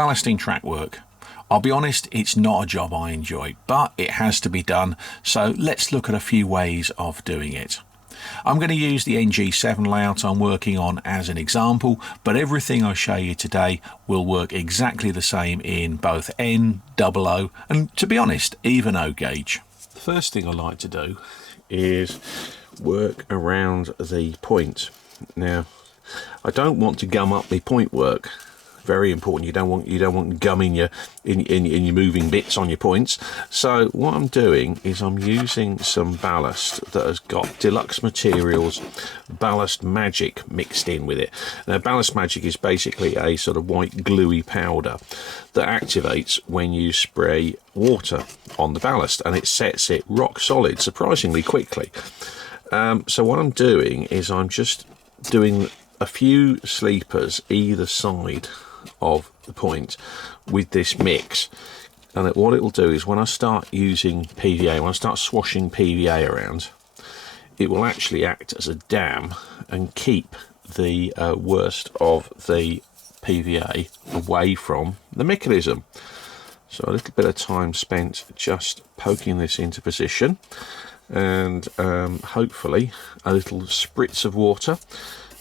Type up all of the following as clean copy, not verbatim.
Ballasting track work. I'll be honest, it's not a job I enjoy, but it has to be done, so let's look at a few ways of doing it. I'm going to use the NG7 layout I'm working on as an example, but everything I show you today will work exactly the same in both N, OO, and to be honest, even O gauge. The first thing I like to do is work around the point. Now, I don't want to gum up the point work. Very important. You don't want gum in your moving bits on your points. So what I'm doing is I'm using some ballast that has got Deluxe Materials Ballast Magic mixed in with it. Now, Ballast Magic is basically a sort of white gluey powder that activates when you spray water on the ballast, and it sets it rock solid surprisingly quickly. So what I'm doing is I'm just doing a few sleepers either side of the point with this mix, and what it'll do is when I start using PVA, when I start swashing PVA around, it will actually act as a dam and keep the worst of the PVA away from the mechanism. So a little bit of time spent just poking this into position, and hopefully a little spritz of water,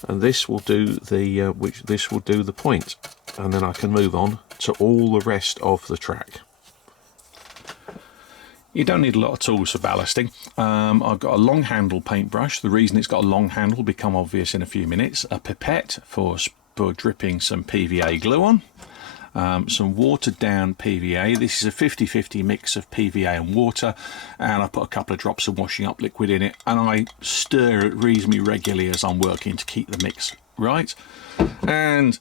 and this will do the point, and then I can move on to all the rest of the track. You don't need a lot of tools for ballasting. I've got a long handle paintbrush. The reason it's got a long handle will become obvious in a few minutes. A pipette for dripping some PVA glue on. Some watered down PVA. This is a 50-50 mix of PVA and water, and I put a couple of drops of washing up liquid in it, and I stir it reasonably regularly as I'm working to keep the mix right. And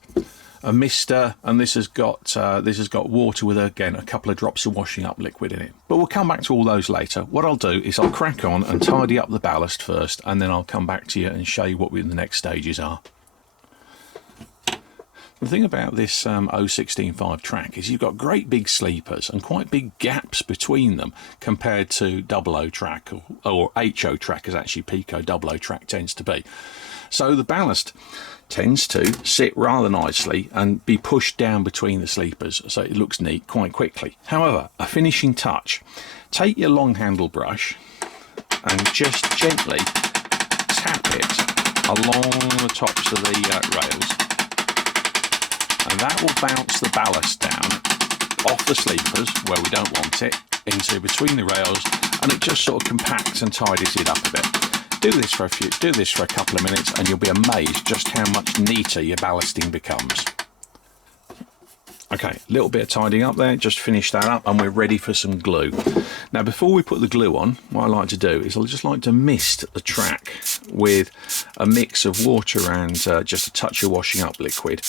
a mister, and this has got water with, again, a couple of drops of washing up liquid in it. But we'll come back to all those later. What I'll do is I'll crack on and tidy up the ballast first, and then I'll come back to you and show you what the next stages are. The thing about this 016.5 track is you've got great big sleepers and quite big gaps between them compared to OO track, or HO track, as actually Pico OO track tends to be. So the ballast tends to sit rather nicely and be pushed down between the sleepers, so it looks neat quite quickly. However, a finishing touch: take your long handle brush and just gently tap it along the tops of the rails, and that will bounce the ballast down off the sleepers where we don't want it into between the rails, and it just sort of compacts and tidies it up a bit. Do this for a couple of minutes, and you'll be amazed just how much neater your ballasting becomes. Okay, a little bit of tidying up there, just finish that up, and we're ready for some glue. Now, before we put the glue on, what I like to do is I just like to mist the track with a mix of water and just a touch of washing up liquid.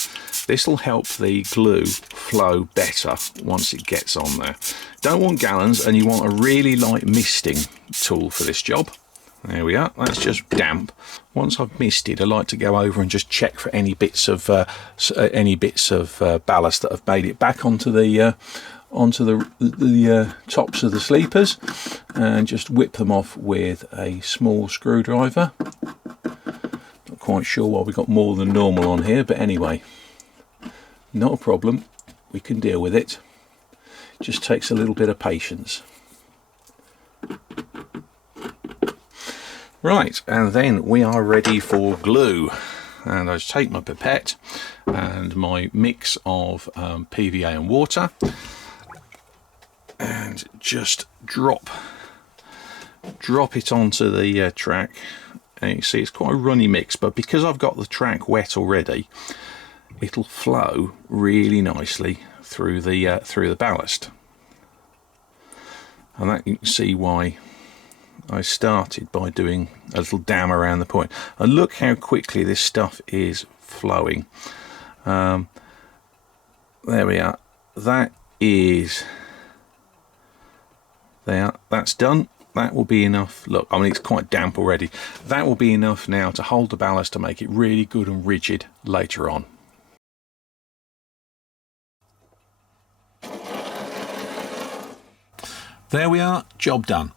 This will help the glue flow better once it gets on there. Don't want gallons, and you want a really light misting tool for this job. There we are, that's just damp. Once I've misted, I like to go over and just check for any bits of ballast that have made it back onto the tops of the sleepers, and just whip them off with a small screwdriver. Not quite sure why we got more than normal on here, but anyway, not a problem, we can deal with it. Just takes a little bit of patience. Right, and then we are ready for glue. And I just take my pipette and my mix of PVA and water, and just drop it onto the track. And you see it's quite a runny mix, but because I've got the track wet already, it'll flow really nicely through the ballast. And that, you can see why I started by doing a little dam around the point, and look how quickly this stuff is flowing. There we are. That is there. That's done. That will be enough. Look, I mean, it's quite damp already. That will be enough now to hold the ballast to make it really good and rigid later on. There we are, job done.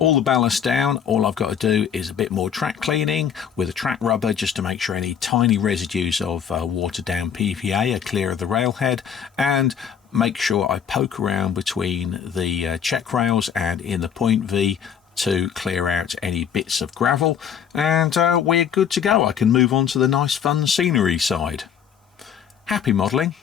All the ballast down, all I've got to do is a bit more track cleaning with a track rubber just to make sure any tiny residues of watered down PVA are clear of the railhead, and make sure I poke around between the check rails and in the point V to clear out any bits of gravel, and we're good to go. I can move on to the nice fun scenery side. Happy modelling.